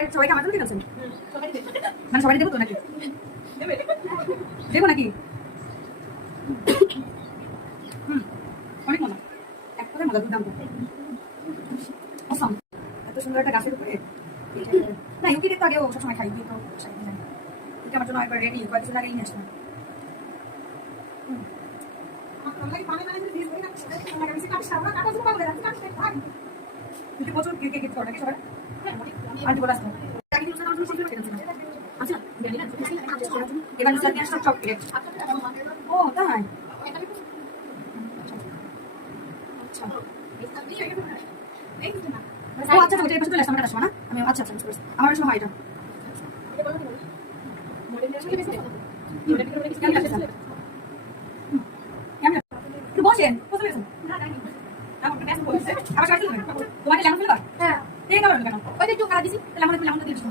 সবাইকে আমার জন্য কিনেছেন? মানে সবাই দেবো তো নাকি? দেবো নাকি? অনেক মজা, এক কথায় মজা, দুর্দান্ত। অসম, এত সুন্দর একটা গাছের উপরে। না ইউকিতে তো আগেও সবসময় খাই, কিন্তু এটা আমার জন্য একবার রেডি, কয়েকদিন আগেই নিয়ে আসলাম। প্রচুর ক্রিকেট গিফট করে নাকি সবাই? আন্টি বলে আসতে আচ্ছা, এবার নিয়ে আসলাম চকলেট। ও তাই? আচ্ছা ও আচ্ছা, ওইটা এবার চলে আসলাম, একটা সময় না আমি, আচ্ছা আচ্ছা বুঝতে পারছি, আমার সময় এটা একটু বসেন, বুঝতে পেরেছেন? আবার তোমাকে লেমন ফেলে দাও। হ্যাঁ, কেন? ওই যে একটু কালা দিছি, লেমন দিয়ে দিচ্ছি।